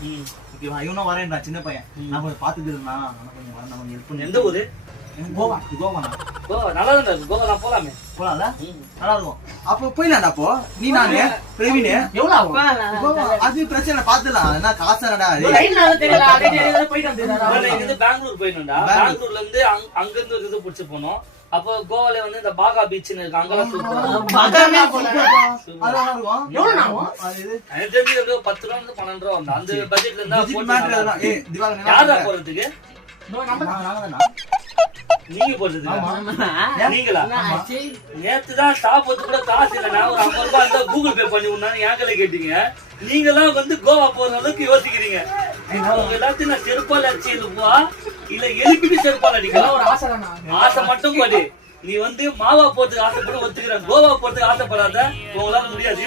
ஓகேவா? இவனும் வரேன்டா சின்ன பையன். நான் கொஞ்சம் பாத்துக்கிறேன்னா கொஞ்சம் வரேன், நம்ம ஹெல்ப் பண்ணு. எந்த ஊரு? கோவா. கோவாண்ணா. கோவா நல்லா தான் இருக்கு. கோவா நான் போலாமே. போலாம்ல? நல்லா இருக்கும். அப்போ போயிடலாம்டா. அப்போ நீ நானு பிரவீன் எவ்வளவு ஆகும்? கோவா அது பிரச்சனை பாத்துலாம். என்ன காசு என்னடா இங்கிருந்து பெங்களூர் போயிடணும்டா. பெங்களூர்ல இருந்து அங்க இருந்து ஒரு இது புடிச்சு போனோம். அப்போ கோவால வந்து இந்த பாகா பீச்னு இருக்கு, அங்கெல்லாம் எனக்கு தெரிஞ்சு 10 ரூபா 12 ரூபா வந்து அந்த பட்ஜெட்ல இருந்தா யாரா போறதுக்கு? நீங்க போறது நீங்களா? நேத்துதான் சாப்பிட்டு கூட காசு இல்ல. நான் ஒரு 50 ரூபாய் இருந்தா கூகுள் பே பண்ணி விடணும் ஏங்கல கேட்டீங்க. நீங்க எல்லாம் வந்து கோவா போற அளவுக்கு யோசிக்கிறீங்க. உங்க எல்லாத்தையும் நான் செருப்பால் அடிச்சு எழுப்பா இல்ல எழுப்பிட்டு செருப்பால் அடிக்கலாம். ஆசை மட்டும் படி. நீ வந்து மாவா போறதுக்கு ஆசைப்பட ஒத்துக்கிறேன், கோவா போறதுக்கு ஆசைப்படாத. உங்களால முடியாது.